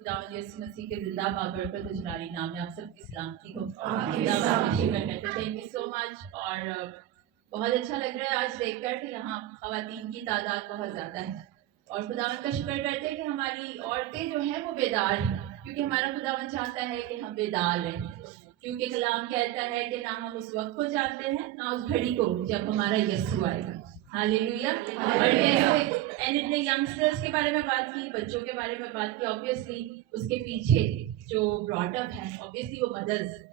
खुदावंद यीशु मसीह के जिंदा बाबरकत जलाली नाम में आप सबकी सलामती हो। Thank you so much. और बहुत अच्छा लग रहा है आज देखकर कि यहाँ ख़वातीन की तादाद बहुत ज़्यादा है और खुदावंद का शुक्र करते हैं कि हमारी औरतें जो हैं वो बेदार हैं, क्योंकि हमारा खुदावंद चाहता है कि हम बेदार रहें, क्योंकि कलाम कहता है कि ना हम उस वक्त को जानते हैं ना उस घड़ी को जब हमारा यीशु आएगा। हालेलुया। और इतने यंगस्टर्स के बारे में बात की, बच्चों के बारे में बात की। ऑब्वियसली उसके पीछे जो ब्रॉटअप है, ऑब्वियसली वो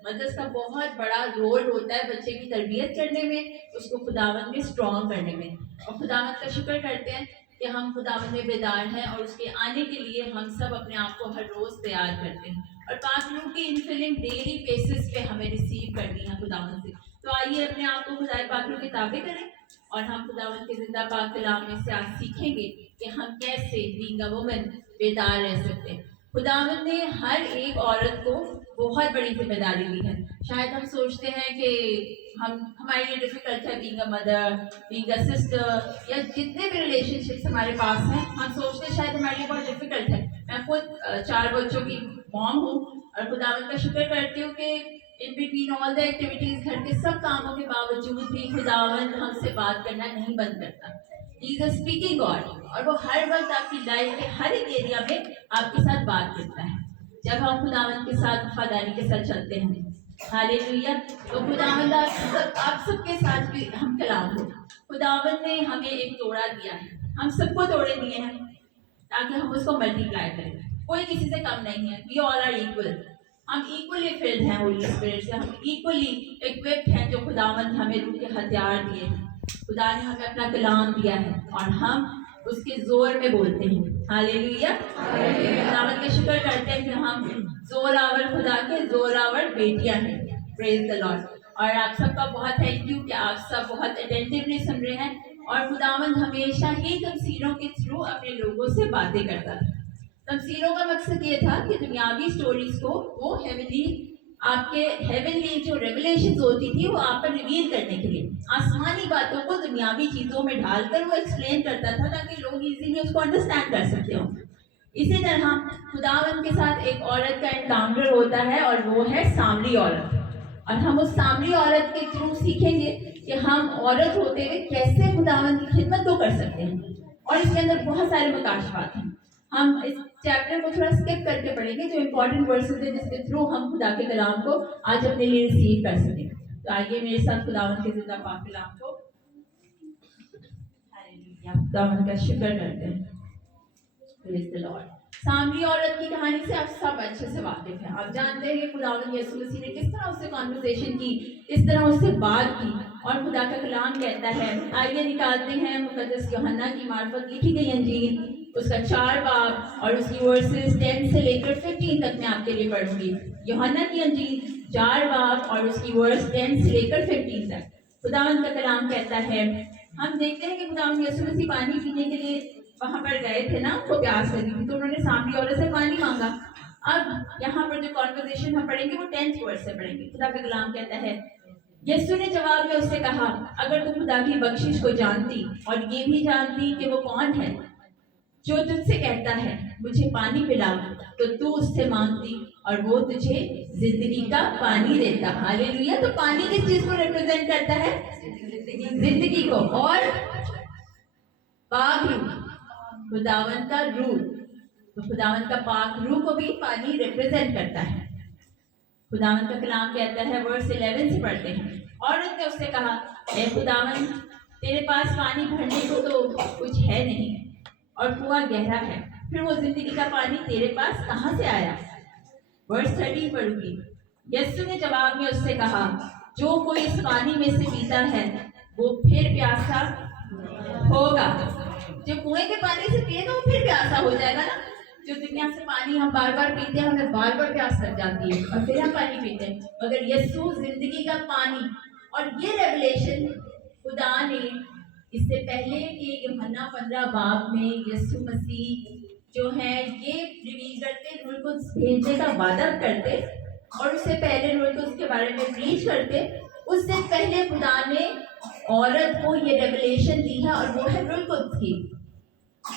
मदर्स का बहुत बड़ा रोल होता है बच्चे की तरबियत करने में, उसको खुदावंद में स्ट्रॉन्ग करने में। और खुदावंद का शुक्र करते हैं कि हम खुदावंद में बेदार हैं और उसके आने के लिए हम सब अपने आप को हर रोज़ तैयार करते हैं और पाक रूह की इनफिलिंग डेली बेसिस पे हमें रिसीव करनी है खुदावंद से। तो आइए अपने आप को खुदाए पाक रूह की ताबे करें और हम खुदावंद के जिंदा पाक कलाम में से आज सीखेंगे कि हम कैसे बीइंग अ वुमन बेदार रह सकते हैं। खुदावंद ने हर एक औरत को बहुत बड़ी जिम्मेदारी दी है। शायद हम सोचते हैं कि हमारे लिए डिफिकल्ट है being a mother, being a sister, या जितने भी रिलेशनशिप्स हमारे पास हैं हम सोचते हैं शायद हमारे लिए बहुत डिफिकल्ट है। मैं खुद 4 बच्चों की मॉम हूँ और खुदावंद का शुक्र करती हूँ कि in between all the activities, घर के सब कामों के बावजूद भी खुदावंद हमसे बात करना नहीं बंद करता। He is a speaking God और वो हर वक्त आपकी लाइफ के हर एक एरिया में आपके साथ बात करता है जब हम खुदावंद के साथ वफादारी के साथ चलते हैं। हालेलुया। तो खुदावंद आप सबके साथ भी हम कलाम हो। खुदावंद ने हमें एक तोड़ा दिया है, हम सबको तोड़े दिए हैं ताकि हम उसको मल्टीप्लाई करें। कोई किसी से कम नहीं है। We all are equal. हम इक्वली फिल्ड हैं होली स्पिरिट से, हम इक्वली इक्विप्ड हैं जो खुदावंद हमें रूह के हथियार दिए हैं। खुदा ने हमें अपना कलाम दिया है और हम उसके जोर में बोलते हैं। हालेलुया। खुदावंद का शुक्र करते हैं कि हम जोरावर खुदा के जोरावर बेटियां हैं। Praise the Lord. और आप सबका बहुत थैंक यू कि आप सब बहुत अटेंटिवली सुन रहे हैं और खुदावंद हमेशा ही तफसीरों के थ्रू अपने लोगों से बातें करता था। तफसीरों का मकसद ये था कि दुनियावी स्टोरीज को वो हेवनली जो रेवलेशंस होती थी वो आप पर रिवील करने के लिए आसमानी बातों को दुनियावी चीजों में ढालकर वो एक्सप्लेन करता था ताकि लोग इजीली उसको अंडरस्टैंड कर सकते हो। इसी तरह खुदावंद के साथ एक औरत का एनकाउंटर होता है और वो है सामरी औरत। और हम उस सामरी औरत के थ्रू सीखेंगे कि हम औरत होते हुए कैसे खुदावंद की खिदमत को कर सकते हैं। और इसके अंदर बहुत सारे मुकाशफात हैं। हम इस चैप्टर को थोड़ा स्किप करके पढ़ेंगे जो इम्पोर्टेंट वर्सेस है जिसके थ्रू हम खुदा के कलाम को आज अपने लिए रिसीव कर सकें। तो आइए मेरे साथ खुदावंद के जिंदा पाक कलाम को खुदावंद का शुक्र करते हैं। Praise the Lord. सामरी औरत की कहानी से आप सब अच्छे से वाकिफ हैं। आप जानते हैं कि खुदावंद यीशु मसीह ने किस तरह उससे कॉन्वर्सेशन की, किस तरह उससे बात की। और खुदा का कलाम कहता है, आइए निकालते हैं मुकद्दस यूहन्ना की मार्फत लिखी गई अंजील उसका 4 बाब और उसकी वर्सेस 10 से लेकर 15 तक मैं आपके लिए पढ़ूंगी। यूहन्ना की अंजील 4 बाब और उसकी वर्स 10 से लेकर 15 तक। खुदावंद का कलाम कहता है, हम देखते हैं कि खुदावंद यीशु मसीह पानी पीने के लिए वहां पर गए थे ना, उनको प्यास लगी थी तो उन्होंने सामरी औरत से पानी मांगा। अब यहाँ पर जो कॉन्वर्सेशन हम पढ़ेंगे वो 10th वर्स से पढ़ेंगे। खुदा का कलाम कहता है, यीशु ने जवाब में उससे कहा, अगर तू खुदा की बख्शिश को जानती और ये भी जानती कि वो कौन है जो तुझसे कहता है मुझे पानी पिला, तो तू उससे मांगती और वो तुझे जिंदगी का पानी देता। हालेलुया। तो पानी किस चीज को रिप्रेजेंट करता है? जिंदगी को। और पाक रूह, खुदावंद का रूह, तो खुदावंद का पाक रूह को भी पानी रिप्रेजेंट करता है। खुदावंद का कलाम कहता है, वर्स 11 से पढ़ते हैं, औरत ने उससे कहा, हे खुदावंद, तेरे पास पानी भरने को तो कुछ है नहीं और कुआं गहरा है, फिर वो जिंदगी का पानी तेरे पास कहाँ से आया? वर्स 13 पढ़ूंगी। यीशु ने जवाब में उससे कहा, जो कोई इस पानी में से पीता है वो फिर प्यासा होगा। जो कुएं के पानी से पिएगा वो फिर प्यासा हो जाएगा ना। जो दुनिया से पानी हम बार बार पीते हैं, हमें बार बार प्यास लग जाती है और फिर हम पानी पीते हैं, मगर यीशु जिंदगी का पानी। और ये रेवलेशन खुदा ने इससे पहले कि यूहन्ना 15 बाब में यीशु मसीह जो है ये रिवील करते, रूह को भेजने का वादा करते और उससे पहले रूह को उसके बारे में प्रीच करते, उससे पहले खुदा ने औरत को ये रेवलेशन दी है और वो है रूह कुद्स की।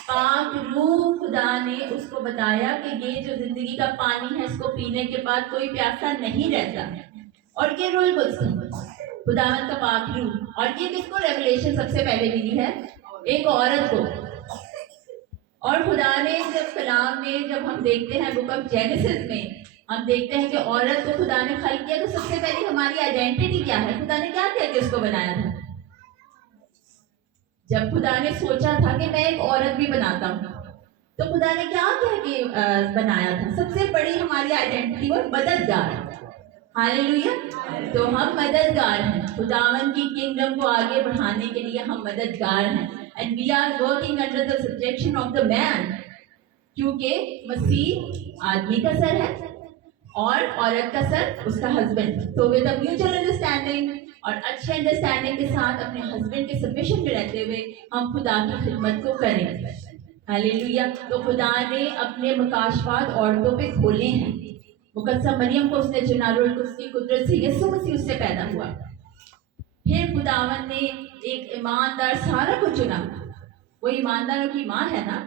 پاک روح خدا نے اس کو بتایا کہ یہ جو زندگی کا پانی ہے اس کو پینے کے بعد کوئی پیاسا نہیں رہتا، اور یہ روح القدس خداوند کا پاک روح، اور یہ کس کو ریولیشن سب سے پہلے ملی ہے؟ ایک عورت کو۔ اور خدا نے جب کلام میں جب ہم دیکھتے ہیں بک آف جینیسس میں ہم دیکھتے ہیں کہ عورت کو خدا نے خلق کیا، تو سب سے پہلے ہماری آئیڈینٹی کیا ہے؟ خدا نے کیا کہہ کے اس کو بنایا تھا؟ جب خدا نے سوچا تھا کہ میں ایک عورت بھی بناتا ہوں، تو خدا نے کیا کہہ کے بنایا تھا؟ سب سے بڑی ہماری آئیڈینٹی اور مددگار۔ ہاللیلویا! تو ہم مددگار ہیں، خداوند کی کنگڈم کو آگے بڑھانے کے لیے ہم مددگار ہیں، and we are working under the subjection of the man، کیونکہ مسیح آدمی کا سر ہے اور عورت کا سر اس کا ہسبینڈ۔ تو ود اے میوچل انڈرسٹینڈنگ اور اچھے انڈرسٹینڈنگ کے ساتھ اپنے ہسبینڈ کے سبمیشن میں رہتے ہوئے ہم خدا کی خدمت کو کریں۔ ہاللیلویا! تو خدا نے اپنے مکاشفات عورتوں پہ کھولے ہیں۔ مقدسہ مریم کو اس نے چنا، روح القدس کی قدرت سے یسوع مسیح اس سے پیدا ہوا۔ پھر خداوند نے ایک ایماندار سارہ کو چنا، وہ ایمانداروں کی ماں ہے نا،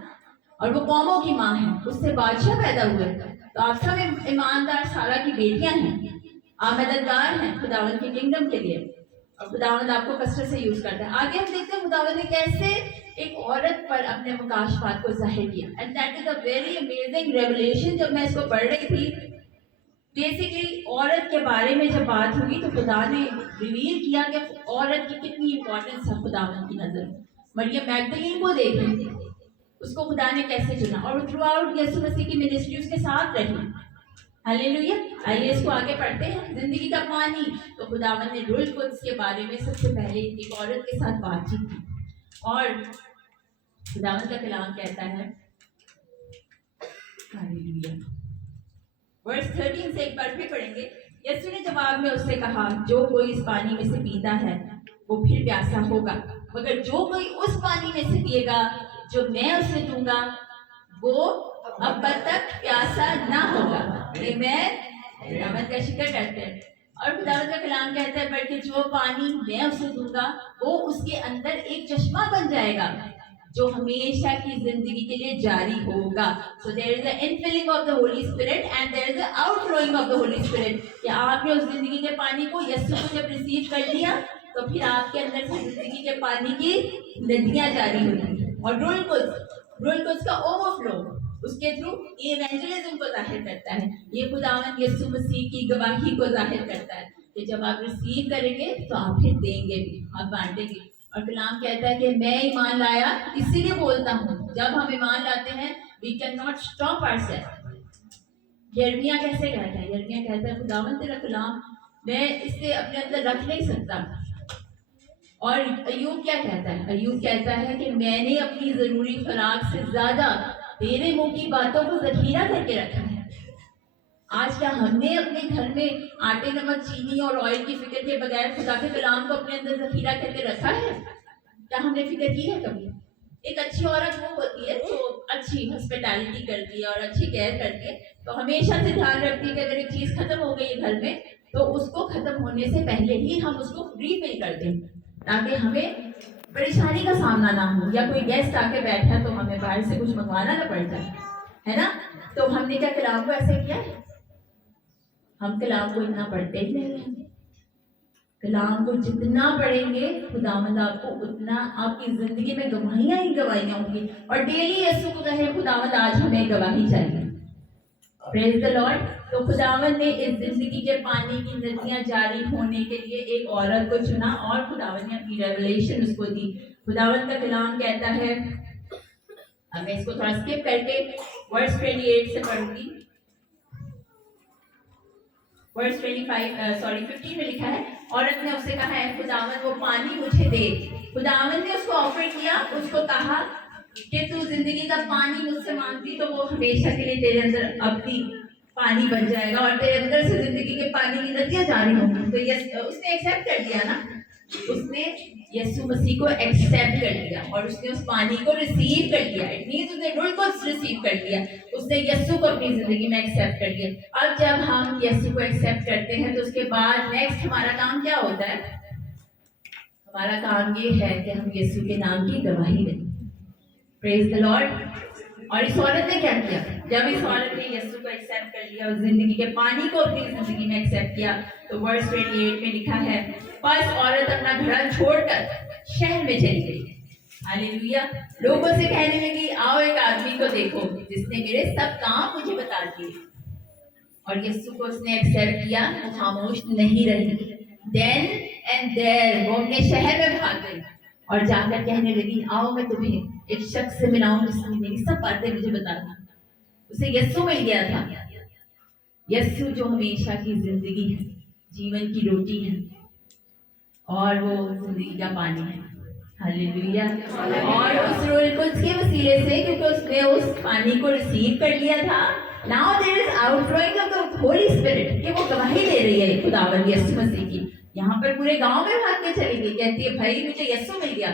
اور وہ قوموں کی ماں ہے، اس سے بادشاہ پیدا ہوئے۔ تو آپ سب ایماندار سارہ کی بیٹیاں ہیں، آپ مددگار ہیں خداوند کی کنگڈم کے لیے، اور خداوند آپ کو کثرت سے یوز کرتا ہے۔ آگے ہم دیکھتے ہیں خداوند نے کیسے ایک عورت پر اپنے مکاشفات کو ظاہر کیا، and that is a very amazing revelation. جب میں اس کو پڑھ رہی تھی، بیسیکلی عورت کے بارے میں جب بات ہوئی تو خدا نے ریویل کیا کہ عورت کی کتنی امپورٹنس ہے خداوند کی نظر میں۔ مریم میگدلین کو دیکھیں، اس کو خدا نے کیسے چنا، اور تھرو آؤٹ یسوع مسیح کی منسٹری اس کے ساتھ رہی۔ ہاللیلویا! آئیے اس کو آگے پڑھتے ہیں۔ زندگی کا پانی، تو خداوند نے روح القدس کے بارے میں سب سے پہلے ایک عورت کے ساتھ بات چیت کی، اور خداوند کا کلام کہتا ہے، ہاللیلویا، ورس 13 سے ایک بار پھر پڑھیں گے۔ یسوع نے جواب میں اس سے کہا، جو کوئی اس پانی میں سے پیتا ہے وہ پھر پیاسا ہوگا، مگر جو کوئی اس پانی میں سے پیے گا جو میں اسے دوں گا وہ اب تک پیاسا نہ ہوگا۔ آمین! خداوند کا شکر کرتے ہیں۔ اور خداوند کا کلام کہتا ہے، بلکہ جو پانی میں اسے دوں گا وہ اس کے اندر ایک چشمہ بن جائے گا جو ہمیشہ کی زندگی کے لیے جاری ہوگا۔ So there is an infilling of the Holy Spirit and there is an outflowing of the Holy Spirit۔ کہ آپ نے اس زندگی کے پانی کو یسوع کو جب ریسیو کر لیا تو پھر آپ کے اندر سے زندگی کے پانی کی ندیاں جاری ہوگی، اور روح القدس کا اوور فلو اس کے تھرو ایونجلزم کو ظاہر کرتا ہے۔ یہ خداوند یسوع مسیح کی گواہی کو ظاہر کرتا ہے کہ جب آپ ریسیو کریں گے تو آپ پھر دیں گے بھی، آپ بانٹیں گے۔ اور کلام کہتا ہے کہ میں ایمان لایا اسی لیے بولتا ہوں۔ جب ہم ایمان لاتے ہیں we cannot stop ourselves۔ یرمیہ کیسے کہتا ہے؟ یرمیہ کہتا ہے، خداوند تیرا کلام میں اس سے اپنے اندر رکھ نہیں سکتا۔ اور ایوب کیا کہتا ہے؟ ایوب کہتا ہے کہ میں نے اپنی ضروری خوراک سے زیادہ تیرے منہ کی باتوں کو ذخیرہ کر کے رکھا ہے۔ آج کیا ہم نے اپنے گھر میں آٹے، نمک، چینی اور آئل کی فکر کے بغیر خدا کے کلام کو اپنے اندر ذخیرہ کر کے رکھا ہے؟ کیا ہم نے فکر کی ہے کبھی؟ ایک اچھی عورت وہ ہوتی ہے جو اچھی ہاسپٹیلٹی کرتی ہے اور اچھی کیئر کرتی ہے، تو ہمیشہ سے دھیان رکھتی ہے کہ اگر ایک چیز ختم ہو گئی ہے گھر میں تو اس کو ختم ہونے سے پہلے ہی ہم اس کو ریفل کر دیں، تاکہ ہمیں پریشانی کا سامنا نہ ہو، یا کوئی گیسٹ آ کے بیٹھا تو ہمیں باہر سے کچھ منگوانا نہ پڑ جائے، ہے نا؟ تو ہم نے کیا کلام کو ایسے کیا ہے؟ ہم کلام کو اتنا پڑھتے ہی نہیں ہیں۔ کلام کو جتنا پڑھیں گے خداوند آپ کو اتنا آپ کی زندگی میں گواہیاں ہی گواہیاں ہوں گی، اور ڈیلی یسوع کو کہے، خداوند آج ہمیں گواہی چاہیے۔ پریز دی لارڈ۔ تو خداوند نے اس زندگی کے پانی کی ندیاں جاری ہونے کے لیے ایک عورت کو چنا، اور خداوند نے اپنی ریولیشن اس کو دی۔ خداوند کا کلام کہتا ہے، اب میں اس کو تھوڑا اسکپ کر کے ورس 28 سے پڑھوں گی۔ ورس 15 میں لکھا ہے، عورت نے اس سے کہا ہے، خداوند وہ پانی مجھے دے۔ خداوند نے اس کو آفر کیا، اس کو کہا کہ تو زندگی کا پانی مجھ سے مانگتی تو وہ ہمیشہ کے لیے تیرے اندر اپنی پانی بن جائے گا، اور تیرے اندر سے زندگی کے پانی کی ندیاں جاری ہوں گی۔ تو اس نے ایکسیپٹ کر لیا نا، اس نے یسوع مسیح کو ایکسیپٹ کر لیا اور اس نے اس پانی کو ریسیو کر لیا۔ اٹ مینس اس نے روح القدس ریسیو کر لیا، اس نے یسوع کو اپنی زندگی میں ایکسیپٹ کر لیا۔ اب جب ہم یسوع کو ایکسیپٹ کرتے ہیں تو اس کے بعد نیکسٹ ہمارا کام کیا ہوتا ہے؟ ہمارا کام یہ ہے کہ ہم یسوع کے نام کی گواہی دیں۔ Praise the Lord. और इस औरत ने क्या किया? जब इस औरत ने यीशु को एक्सेप्ट कर लिया और जिंदगी के पानी को अपनी जिंदगी में एक्सेप्ट किया, तो वर्स 28 में लिखा है, बस औरत अपना घर छोड़कर शहर में चली गई। हालेलुया। लोगों से कहने लगी, आओ एक आदमी को देखो जिसने मेरे सब काम मुझे बता दिए। और यीशु को उसने एक्सेप्ट किया, वो खामोश नहीं रही। देन एंड देयर वो अपने शहर में भाग गई और जाकर कहने लगी, आओ मैं तुम्हें एक शख्स से मिलाऊं जिसने मेरी सब बातें मुझे बता दी। उसे यीशु मिल गया था। यीशु जो हमेशा की जिंदगी है, जीवन की रोटी है, और वो जिंदगी का पानी है। हालेलुया। और उस रूह कुद्स के वसीले से, क्योंकि उसने उस पानी को रिसीव कर लिया था, now there is outflowing of the Holy Spirit, कि वो गवाही दे रही है खुदावंद यीशु मसीह की। यहाँ पर पूरे गांव में भाग के चली गई, कहती है, भाई मुझे यीशु मिल गया,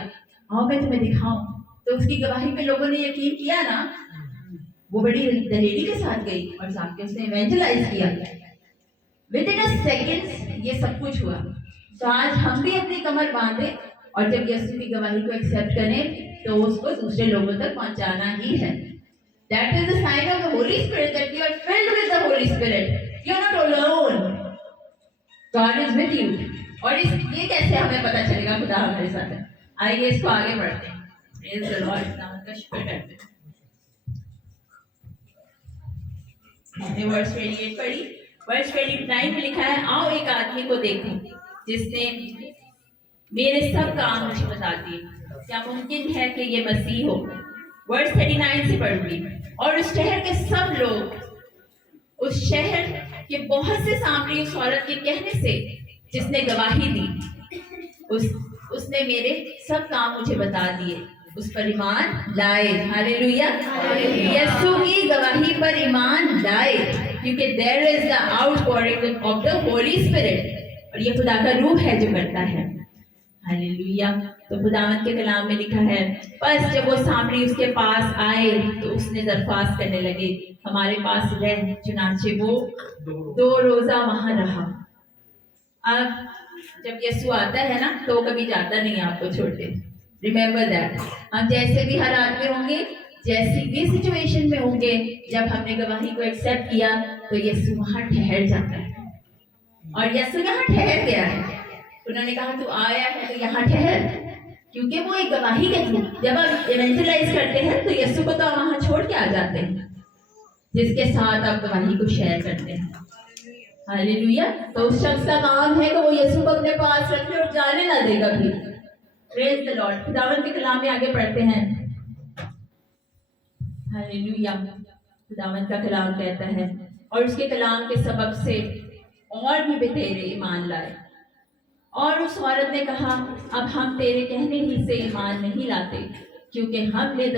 आओ मैं तुम्हें दिखाऊं। तो उसकी गवाही पे लोगों ने यकीन किया ना। वो बड़ी दलेरी के साथ गई और जाके उसने इवेंजलाइज किया। विद इन अ सेकंड्स ये सब कुछ हुआ। तो आज हम भी अपनी कमर बांधे और जब यीशु की गवाही को एक्सेप्ट करें तो उसको दूसरे लोगों तक पहुंचाना ही है। That is the sign of the Holy Spirit, that you are filled with the Holy Spirit. You are not alone. God is with you. और ये कैसे हमें पता चलेगा खुदा हमारे साथ है? आइए इसको आगे बढ़ते हैं। Praise the Lord, नाम का शुक्र करते हैं। हमने वर्स 28 पढ़ी। वर्स 29 में लिखा है, आओ एक आदमी को देखो जिसने मेरे सब काम मुझे बता दिए। क्या मुमकिन है कि ये मसीह हो? वर्स 39 से पढ़ूंगी। और उस शहर के सब लोग, उस शहर के बहुत से सामने उस औरत के कहने से जिसने गवाही दी, उसने मेरे सब काम मुझे बता दिए, उस पर ईमान लाए। हालेलुया। यीशु की गवाही पर ईमान लाए, क्योंकि there is the outpouring of the Holy Spirit, और ये खुदा का रूह है जो करता है। हालेलुया। तो खुदावंद के कलाम में लिखा है, बस जब वो सामने उसके पास आए तो उसने दरख्वास्त करने लगे, हमारे पास रह। चुनाचे वो 2 रोजा वहां रहा। अब जब यीशु आता है ना तो कभी जाता नहीं आपको छोड़ के। Remember that. हम जैसे भी हर आदमी होंगे, जैसी भी सिचुएशन में होंगे, जब हमने गवाही को एक्सेप्ट किया तो यीशु वहां ठहर जाता है। और यीशु यहाँ ठहर गया है। उन्होंने कहा तू आया है तो यहाँ ठहर, क्योंकि वो एक गवाही के थ्रू जब आप इवेंजलाइज करते हैं तो यीशु को तो आप वहां छोड़ के आ जाते हैं, जिसके साथ आप गवाही को शेयर करते हैं। हालेलुया। तो उस शख्स का काम है कि वो यीशु को अपने पास रखे और जाने ना देगा भी। Praise the Lord. खुदावंद के कलाम में आगे पढ़ते हैं। हालेलुया। खुदावंद का कलाम कहता है, और उसके कलाम के सबब से और भी तेरे ईमान लाए। और उस औरत ने कहा, अब हम तेरे कहने ही से ईमान नहीं लाते, क्योंकि हमने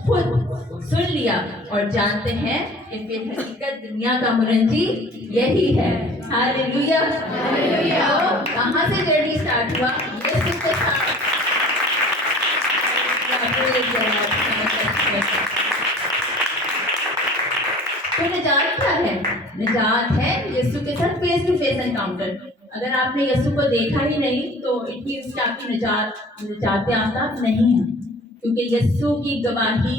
खुद सुन लिया और जानते हैं कि फिर हकीकत दुनिया का मुरंजी यही है। हालेलुया। तो कहाँ से जर्नी स्टार्ट हुआ? यीशु के साथ। तो निजात क्या है? निजात है यीशु के साथ फेस टू फेस एनकाउंटर। अगर आपने यीशु को देखा ही नहीं तो इट मींस कि आपकी निजात याफ्ता नहीं है, क्योंकि यीशु की गवाही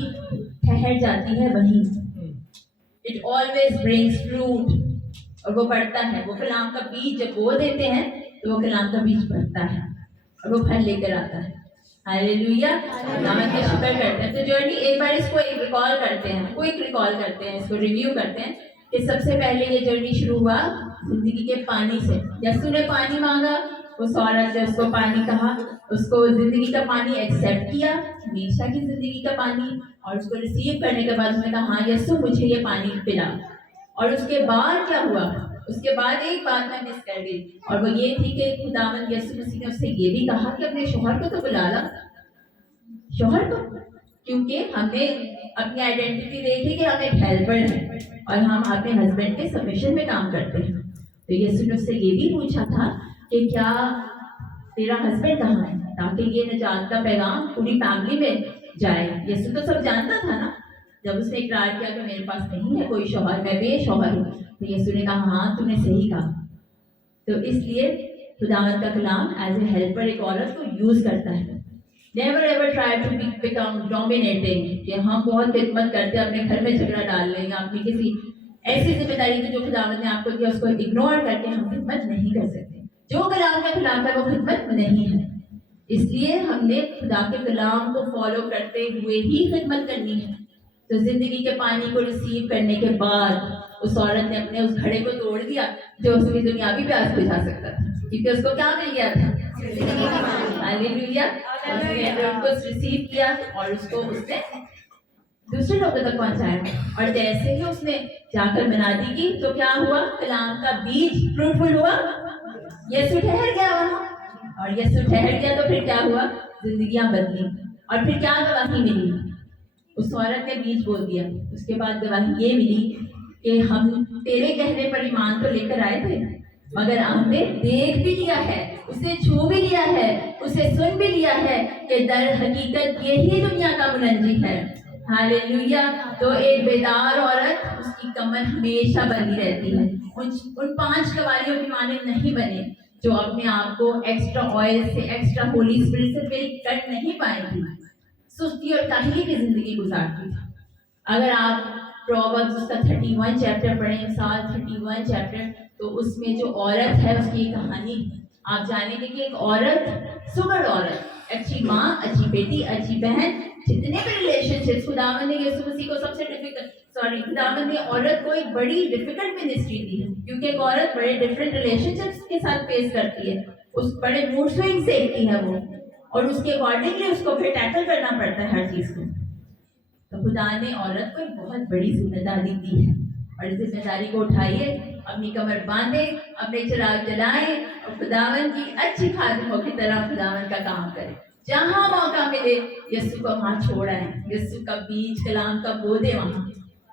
ठहर जाती है वहीं। इट ऑलवेज ब्रिंग्स फ्रूट, और वो बढ़ता है। वो कलाम का बीज जब बो देते हैं तो वो कलाम का बीज बढ़ता है और वो फल लेकर आता है। हालेलुया। नाम के शुक्र करते हैं। तो जर्नी एक बार इसको एक रिकॉल करते हैं, क्विक रिकॉल करते हैं, इसको रिव्यू करते हैं कि सबसे पहले ये जर्नी शुरू हुआ जिंदगी के पानी से। यीशु ने पानी मांगा, उस औरत ने उसको पानी कहा, उसको जिंदगी का पानी एक्सेप्ट किया, हमेशा की जिंदगी का पानी, और उसको रिसीव करने के बाद उसने कहा, हाँ यीशु मुझे ये पानी पिला। और उसके बाद क्या हुआ? उसके बाद एक बात मैं मिस कर गई, और वो ये थी कि खुदावंद यीशु मसीह ने उससे ये भी कहा कि अपने शौहर को तो बुला ला। शौहर को, क्योंकि हमने अपनी आइडेंटिटी देखी कि हम एक हेल्पर हैं और हम अपने हस्बैंड के सबमिशन में काम करते हैं। तो यीशु ने उससे ये भी पूछा था कि क्या तेरा हस्बैंड कहाँ है, ताकि ये निजात का पैगाम पूरी फैमिली में जाए। यीशु तो सब जानता था ना। जब उसने इकरार किया कि मेरे पास नहीं है कोई शौहर, मैं बेशौहर हूँ, तो यीशु ने कहा, हाँ तूने सही कहा। तो इसलिए खुदावंद का कलाम एज ए हेल्पर एक औरत को यूज करता है। Never ever try to become dominating کہ ہم بہت خدمت کرتے ہیں اپنے گھر میں جھگڑا ڈال لیں گے اپنی کسی ایسی ذمہ داری کی جو خداوند نے آپ کو دیا اس کو اگنور کر کے ہم خدمت نہیں کر سکتے. جو کلام کے خلاف ہے وہ خدمت نہیں ہے. اس لیے ہم نے خدا کے کلام کو فالو کرتے ہوئے ہی خدمت کرنی ہے. تو زندگی کے پانی کو ریسیو کرنے کے بعد اس عورت نے اپنے اس گھڑے کو توڑ دیا جو اس کی دنیاوی پیاس بجھا سکتا تھا کیونکہ اس کو کیا مل گیا تھا. ہاللیلویا. اس نے ان کو ریسیو کیا اور اس کو اس نے دوسرے لوگوں تک پہنچایا. اور جیسے ہی اس نے جا کر منادی کی تو کیا ہوا؟ کلام کا بیج فروٹفل ہوا. یسوع ٹھہر گیا وہاں اور یسوع ٹھہر گیا تو پھر کیا ہوا؟ زندگیاں بدلی. اور پھر کیا گواہی ملی؟ اس عورت نے بیج بول دیا. اس کے بعد گواہی یہ ملی کہ ہم تیرے کہنے پر ایمان تو لے کر آئے تھے مگر ہم نے دیکھ بھی لیا ہے, اسے چھو بھی لیا ہے, اسے سن بھی لیا ہے کہ در حقیقت یہی دنیا کا منجی ہے. ہاللیلویا. تو ایک بیدار عورت اس کی کمر ہمیشہ بندھی رہتی ہے. ان 5 گواریوں کی مانند نہیں بنے جو اپنے آپ کو ایکسٹرا آئل سے ایکسٹرا ہولی اسپرٹ سے فل کر نہیں پائے گی, سستی اور کاہلی کی زندگی گزارتی تھی. اگر آپ پرووربس اس کا 31 چیپٹر پڑھیں, مثال 31 چیپٹر, تو اس میں جو عورت ہے اس کی کہانی آپ جانیں گے کہ ایک عورت, سگڑ عورت, اچھی ماں, اچھی بیٹی, اچھی بہن, جتنے بھی ریلیشن شپس خداوند نے یسوع مسیح کو سب سے خداوند نے عورت کو ایک بڑی ڈیفیکلٹ منسٹری دی ہے کیونکہ ایک عورت بڑے ڈفرینٹ ریلیشن شپس کے ساتھ فیس کرتی ہے. اس بڑے موڈ سوئنگ دیکھتی ہے وہ, اور اس کے اکارڈنگلی اس کو پھر ٹیکل کرنا پڑتا ہے ہر چیز کو. تو خدا نے عورت کو ایک بہت بڑی ذمہ داری دی ہے اور اس ذمہ داری کو اٹھائیے, اپنی کمر باندھے, اپنے چراغ جلائیں اور خداوند کی اچھی خادموں کی طرح خداوند کا کام کریں. جہاں موقع ملے یسوع کو وہاں چھوڑ آئیں, یسوع کا بیج کلام کا بو دے وہاں,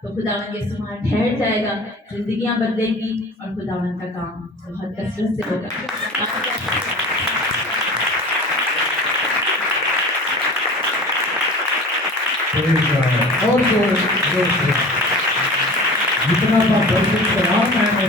تو خداوند یسوع وہاں ٹھہر جائے گا, زندگیاں بدلیں گی اور خداوند کا کام بہت کثرت سے ہوگا. اور جتنا کلام ہے میں